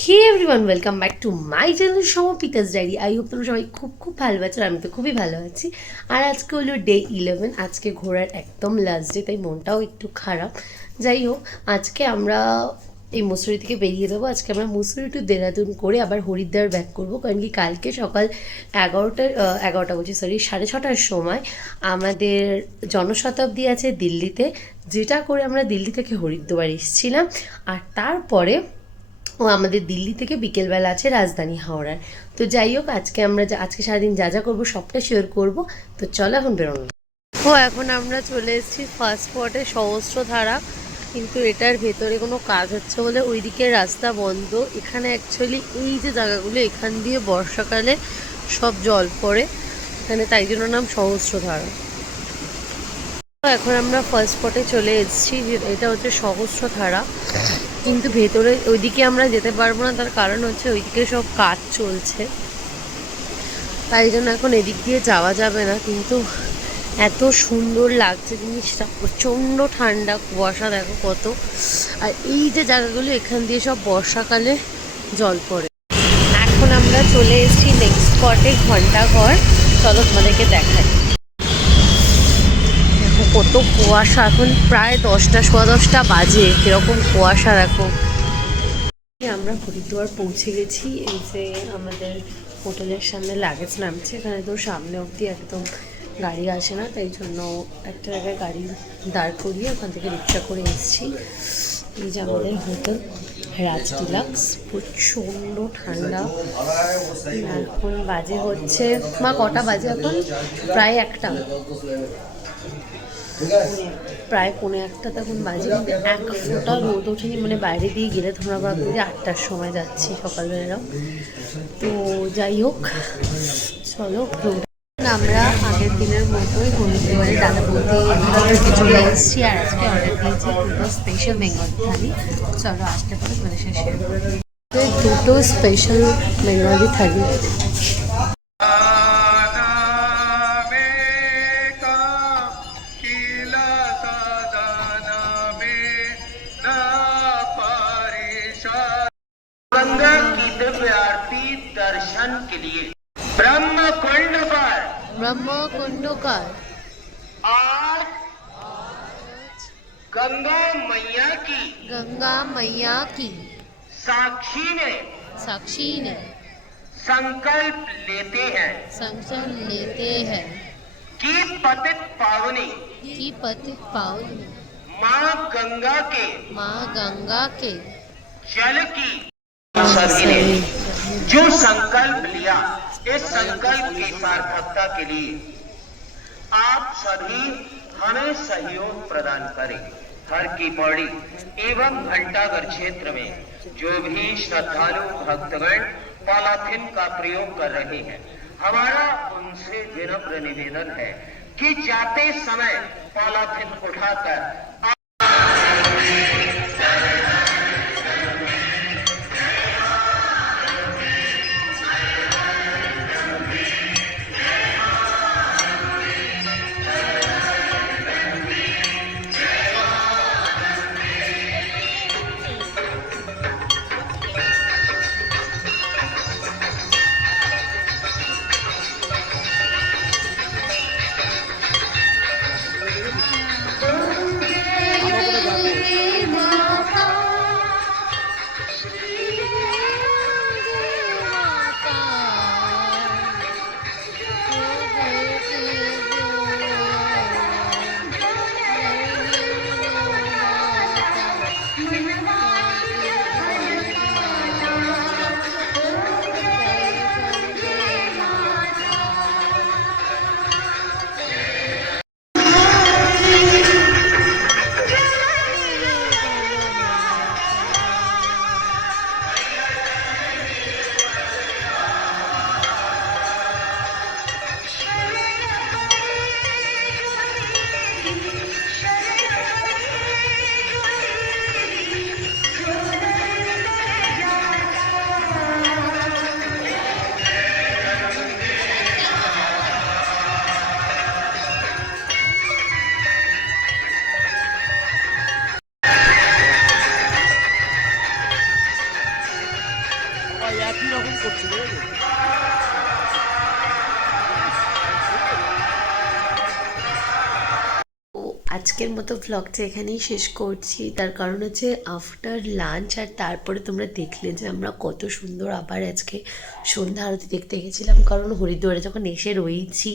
Hey everyone, welcome back to my channel সমপিতাস diary. I hope তোমরা সবাই খুব খুব ভালো আছো। আমি তো খুবই ভালো আছি। আর আজকে হলো ডে 11, আজকে ঘোরার একদম লাস্ট ডে, তাই মনটাও একটু খারাপ। যাই হোক, আজকে আমরা এই মুসুরি থেকে বেরিয়ে যাবো। আজকে আমরা মুসুরি টু দেরাদুন করে আবার হরিদ্বার ব্যাক করবো, কারণ কি কালকে সকাল 11টা বলছি, সরি 6:30টার সময় আমাদের জনশতাব্দী আছে দিল্লিতে, যেটা করে আমরা দিল্লি থেকে হরিদ্বার এসেছিলাম। আর তারপরে আমাদের দিল্লি থেকে বিকেলবেলা আছে রাজধানী হাওড়ার। তো যাই হোক, আজকে সারাদিন যা যা করবো সবটা শেয়ার করবো। তো চলো এখন বেরোনো। এখন আমরা চলে এসেছি ফার্স্ট স্পটে, সহস্রধারা। কিন্তু এটার ভেতরে কোনো কাজ হচ্ছে বলে ওইদিকে রাস্তা বন্ধ। এখানে অ্যাকচুয়ালি এই যে জায়গাগুলো, এখান দিয়ে বর্ষাকালে সব জল পড়ে এখানে, তাই জন্য নাম সহস্রধারা। এখন আমরা ফার্স্ট স্পটে চলে এসেছি, এটা হচ্ছে সহস্রধারা। কিন্তু ভেতরে ওইদিকে আমরা যেতে পারবো না, তার কারণ হচ্ছে ওইদিকে সব কাজ চলছে, তাই জন্য এখন এদিক দিয়ে যাওয়া যাবে না। কিন্তু এত সুন্দর লাগছে জিনিসটা, প্রচণ্ড ঠান্ডা, কুয়াশা দেখো কত। আর এই যে জায়গাগুলো, এখান দিয়ে সব বর্ষাকালে জল পড়ে। এখন আমরা চলে এসেছি নেক্সট স্পটে, ঘন্টাঘর। চলো তোমাদেরকে দেখাই কত কুয়াশা। এখন প্রায় 10টা, সোয়া 10টা বাজে, কিরকম কুয়াশা দেখো। আমরা হরিদ্বার পৌঁছে গেছি। এই যে আমাদের হোটেলের সামনে লাগেজ নামছে, এখানে তো সামনে অবধি একদম গাড়ি আসে না, তাই জন্য একটা জায়গায় গাড়ি দাঁড় করিয়ে ওখান থেকে রিক্সা করে এসেছি। এই যে আমাদের হোটেল রাজ ডিলাক্স। প্রচণ্ড ঠান্ডা। এখন বাজে হচ্ছে, মা কটা বাজে এখন? প্রায় একটা, প্রায় 1:45 তখন বাজে, কিন্তু এক ফোঁটা রোদ ওঠেনি। মানে বাইরে দিয়ে গেলে তোমরা ভাববে যে 8টার সময় যাচ্ছি সকালবেলা। তো যাই হোক, চলো। আমরা আগের দিনের মতোই হরিদ্বারে দাদা বৌদি চলে এসেছি। আর আজকে অর্ডার দিয়েছি দুটো স্পেশাল বেঙ্গল থালি। চলো আসতে পারে তোমাদের সাথে শেয়ার করবো দুটো স্পেশাল বেঙ্গলি থালি। गंगा की दिव्य आरती दर्शन के लिए ब्रह्म कुंड पर आज गंगा मैया की साक्षी ने संकल्प लेते हैं कि पतित पावनी माँ गंगा के जल की सभी ने जो संकल्प लिया, इस संकल्प की सार्थकता के लिए आप सभी हमें सहयोग प्रदान करें। हर की पौड़ी एवं घंटाघर क्षेत्र में जो भी श्रद्धालु भक्तगण पॉलीथिन का प्रयोग कर रहे हैं, हमारा उनसे विनम्र निवेदन है कि जाते समय पॉलीथिन उठाकर প্রায় একই রকম করছে, বুঝেছো? তো আজকের মতো ভ্লগটা এখানেই শেষ করছি, তার কারণ হচ্ছে আফটার লাঞ্চ আর তারপরে তোমরা দেখলে যে আমরা কত সুন্দর আবার আজকে সন্ধ্যা আরতি দেখতে গেছিলাম, কারণ হরিদ্বারে যখন এসে রয়েছি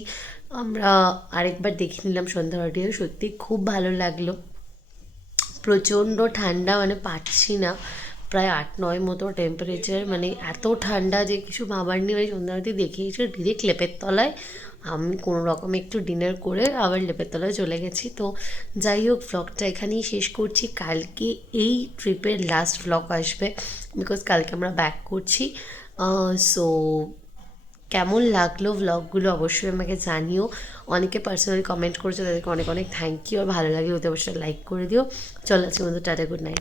আমরা আরেকবার দেখে নিলাম সন্ধ্যা আরতিও, সত্যি খুব ভালো লাগলো। প্রচণ্ড ঠান্ডা, মানে পারছি না, প্রায় 8-9 মতো টেম্পারেচার, মানে এত ঠান্ডা যে কিছু ভাবার নেই। ওই সন্ধ্যা আরতি দেখে এসে ডিরেক্ট লেপের তলায় আমি কোনো রকমে একটু ডিনার করে আবার লেপের তলায় চলে গেছি। তো যাই হোক, ভ্লগটা এখানেই শেষ করছি। কালকে এই ট্রিপের লাস্ট ভ্লগ আসবে, বিকজ কালকে আমরা ব্যাক করছি। সো কেমন লাগলো ভ্লগগুলো অবশ্যই আমাকে জানিও। অনেকে পার্সোনালি কমেন্ট করেছো, তাদেরকে অনেক অনেক থ্যাংক ইউ। আর ভালো লাগে ওদের অবশ্যই লাইক করে দিও। চলো আজকে মতো টাটা, গুড নাইট।